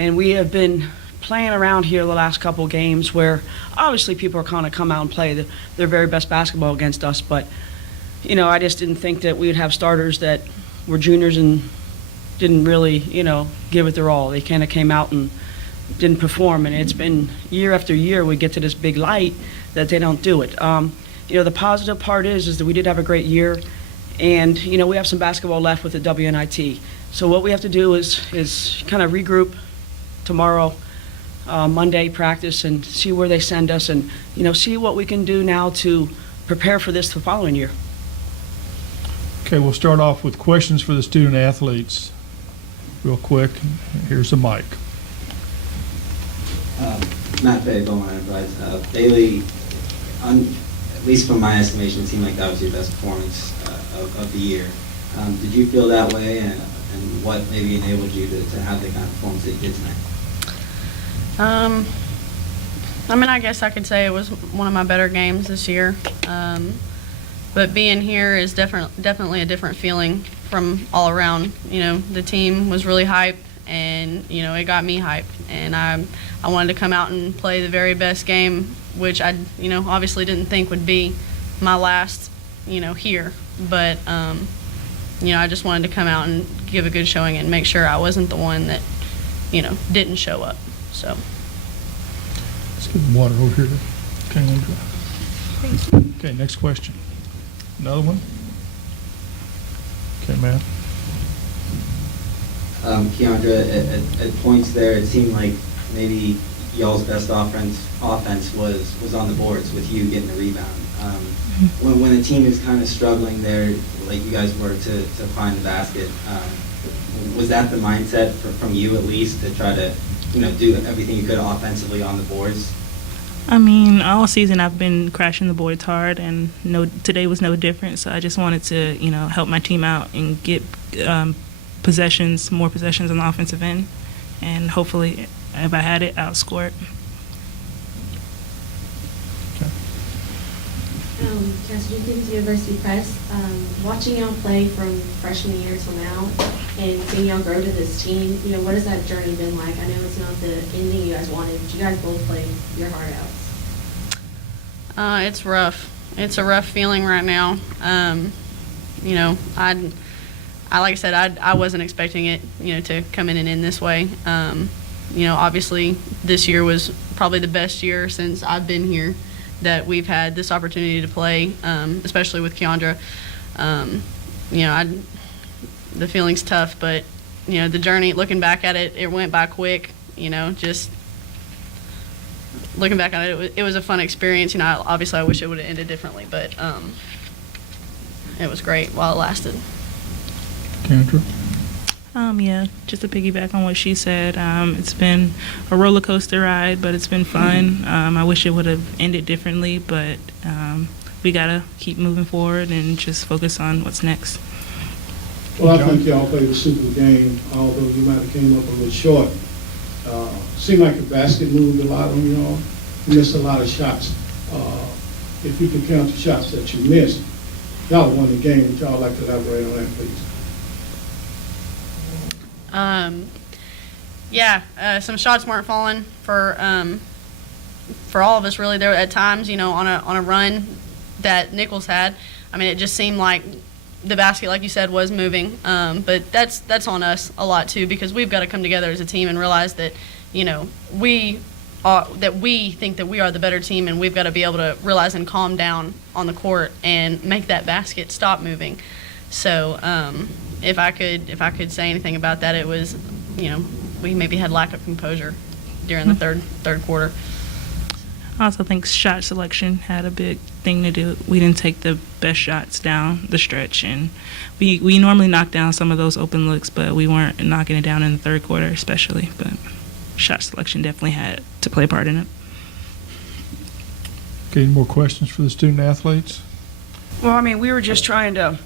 And we have been playing around here the last couple games where obviously people are kind of come out and play their very best basketball against us, but I just didn't think that we would have starters that were juniors and didn't really, give it their all. They kind of came out and didn't perform, and it's been year after year we get to this big light that they don't do it. The positive part is that we did have a great year, and we have some basketball left with the WNIT. So what we have to do is kind of regroup tomorrow, Monday practice, and see where they send us, and see what we can do now to prepare for this the following year. Okay, we'll start off with questions for the student athletes. Real quick, here's the mic. Matt Fay, Beaumont Enterprise. Bailey, at least from my estimation, it seemed like that was your best performance of the year. Did you feel that way, and what maybe enabled you to have the kind of performance that you did tonight? I guess I could say it was one of my better games this year. But being here is definitely a different feeling from all around. The team was really hyped, and it got me hyped, and I wanted to come out and play the very best game, which I obviously didn't think would be my last here, but I just wanted to come out and give a good showing and make sure I wasn't the one that didn't show up. So let's get the water over here. Okay, next question. Another one? Okay, Matt. Keandra, at points there, it seemed like maybe y'all's best offense was on the boards with you getting the rebound. When a team is kind of struggling there, like you guys were to find the basket, was that the mindset from you at least to try to do everything you could offensively on the boards? All season I've been crashing the boards hard, and today was no different. So I just wanted to, help my team out and get more possessions on the offensive end, and hopefully, if I had it, outscore it. Cassidy Jenkins, University Press. Watching y'all play from freshman year till now, and seeing y'all grow to this team, what has that journey been like? I know it's not the ending you guys wanted, but you guys both played your heart out. It's rough. It's a rough feeling right now. Like I said, I wasn't expecting it, to come in and end this way. Obviously this year was probably the best year since I've been here that we've had this opportunity to play, especially with Keandra. The feeling's tough, but the journey, looking back at it, it went by quick. Just looking back at it, it was a fun experience. Obviously I wish it would have ended differently, but it was great while it lasted. Kendra? Yeah, just to piggyback on what she said, it's been a roller coaster ride, but it's been fun. I wish it would have ended differently, but we gotta keep moving forward and just focus on what's next. Well, I think y'all played a super game, although you might have came up a little short. Seemed like the basket moved a lot on y'all. You missed a lot of shots. If you could count the shots that you missed, y'all won the game. Would y'all like to elaborate on that, please? Some shots weren't falling for all of us really. There at times, on a run that Nicholls had. It just seemed like the basket, like you said, was moving. But that's on us a lot too, because we've got to come together as a team and realize that we think that we are the better team, and we've got to be able to realize and calm down on the court and make that basket stop moving. So if I could say anything about that, it was we maybe had lack of composure during the third quarter. I also think shot selection had a big thing to do. We didn't take the best shots down the stretch, and we normally knock down some of those open looks, but we weren't knocking it down in the third quarter especially. But shot selection definitely had to play a part in it. Okay, any more questions for the student athletes? Well, we were just trying to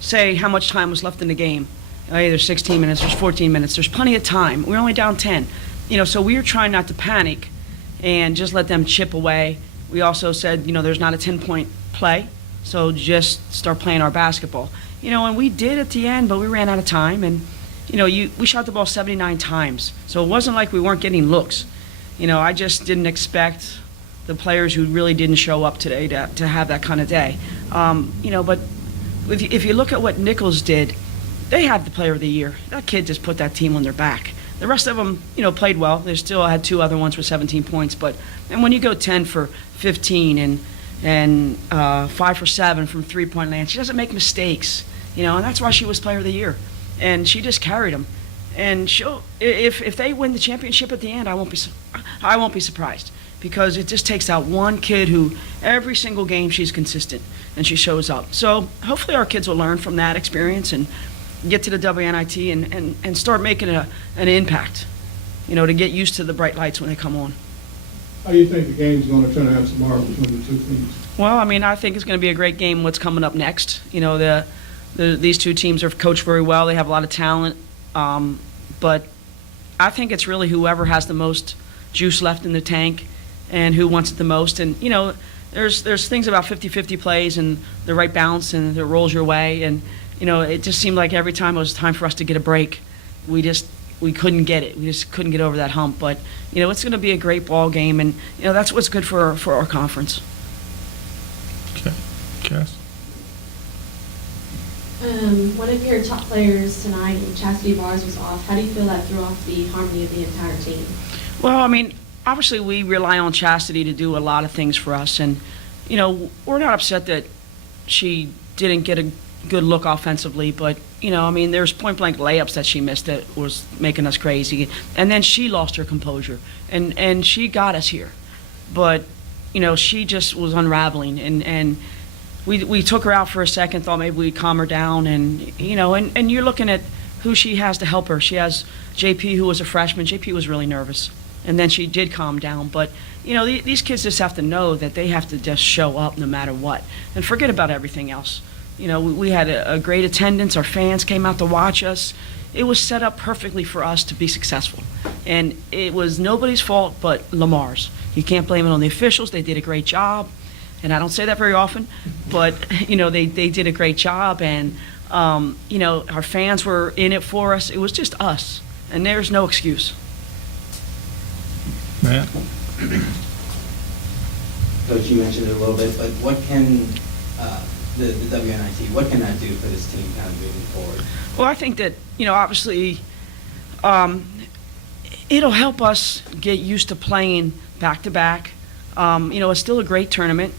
say how much time was left in the game. There's 16 minutes, there's 14 minutes, there's plenty of time. We're only down 10. So we were trying not to panic and just let them chip away. We also said, there's not a 10-point play, so just start playing our basketball. And we did at the end, but we ran out of time, and we shot the ball 79 times. So it wasn't like we weren't getting looks. I just didn't expect the players who really didn't show up today to have that kind of day. But if you look at what Nicholls did, they had the player of the year. That kid just put that team on their back. The rest of them, played well. They still had 2 other ones with 17 points. And when you go 10 for 15 and 5 for 7 from three-point land, she doesn't make mistakes. And that's why she was player of the year. And she just carried them. And if they win the championship at the end, I won't be surprised, because it just takes out one kid who every single game she's consistent and she shows up. So hopefully our kids will learn from that experience and get to the WNIT and start making an impact, to get used to the bright lights when they come on. How do you think the game's going to turn out tomorrow between the two teams? Well, I think it's going to be a great game. What's coming up next? These two teams are coached very well. They have a lot of talent, but I think it's really whoever has the most juice left in the tank and who wants it the most. And there's things about 50-50 plays and the right bounce and it rolls your way. And it just seemed like every time it was time for us to get a break, we couldn't get it. We just couldn't get over that hump. But it's going to be a great ball game, and that's what's good for our conference. Okay, Cass. One of your top players tonight, Chastity Bars, was off. How do you feel that threw off the harmony of the entire team? Well, obviously we rely on Chastity to do a lot of things for us, and we're not upset that she didn't get a good look offensively, but there's point blank layups that she missed that was making us crazy, and then she lost her composure, and she got us here, but she just was unraveling, and we took her out for a second, thought maybe we'd calm her down, and you're looking at who she has to help her. She has JP, who was a freshman. JP was really nervous, and then she did calm down. But these kids just have to know that they have to just show up no matter what, and forget about everything else. We had a great attendance. Our fans came out to watch us. It was set up perfectly for us to be successful, and it was nobody's fault but Lamar's. You can't blame it on the officials. They did a great job. And I don't say that very often, but they did a great job, and our fans were in it for us. It was just us, and there's no excuse. Matt? Coach, you mentioned it a little bit, but what can the WNIT, what can that do for this team kind of moving forward? Well, I think that obviously it'll help us get used to playing back to back. It's still a great tournament.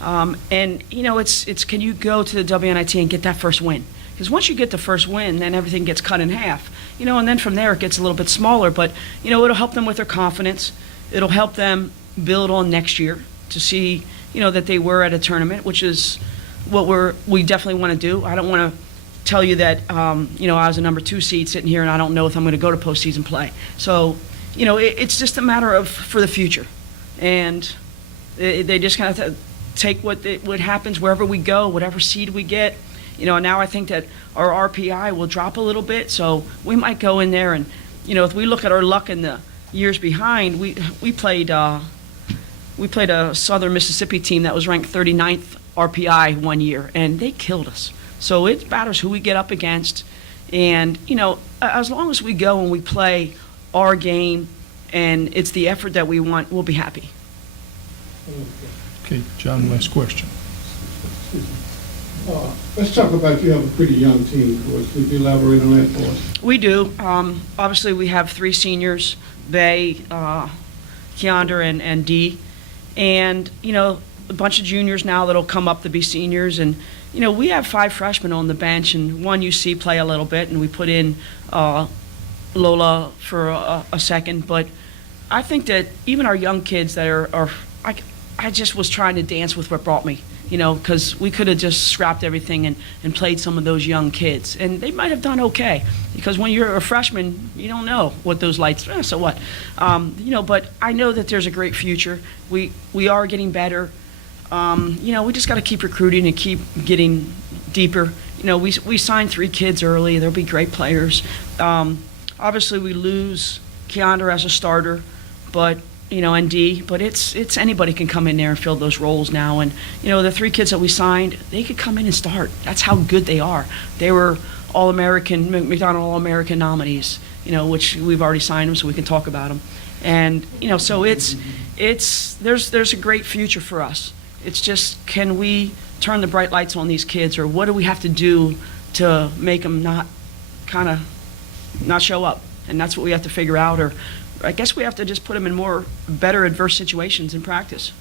And it's can you go to the WNIT and get that first win? Because once you get the first win, then everything gets cut in half. And then from there it gets a little bit smaller. But it'll help them with their confidence. It'll help them build on next year to see that they were at a tournament, which is what we definitely want to do. I don't want to tell you that I was a number 2 seed sitting here and I don't know if I'm going to go to postseason play. So it's just a matter of for the future, and they just kind of take what happens wherever we go, whatever seed we get. Now I think that our RPI will drop a little bit, so we might go in there and, if we look at our luck in the years behind, we played a Southern Mississippi team that was ranked 39th RPI one year, and they killed us. So it matters who we get up against, and as long as we go and we play our game, and it's the effort that we want, we'll be happy. Okay, John, last question. Let's talk about, you have a pretty young team, of course. Could you elaborate on that for us? We do. Obviously, we have 3 seniors, Bay, Keandra, and Dee. And, a bunch of juniors now that'll come up to be seniors. And, we have 5 freshmen on the bench, and one you see play a little bit, and we put in Lola for a second. But I think that even our young kids that are I just was trying to dance with what brought me, because we could have just scrapped everything and played some of those young kids. And they might have done okay, because when you're a freshman, you don't know what those lights, so what? But I know that there's a great future. We are getting better. We just got to keep recruiting and keep getting deeper. We signed 3 kids early. They'll be great players. Obviously, we lose Keandra as a starter, but and D, but it's anybody can come in there and fill those roles now. And the 3 kids that we signed, they could come in and start. That's how good they are. They were All-American, McDonald All-American nominees, which we've already signed them, so we can talk about them. And, so there's a great future for us. It's just, can we turn the bright lights on these kids, or what do we have to do to make them not show up? And that's what we have to figure out, or I guess we have to just put them in better adverse situations in practice.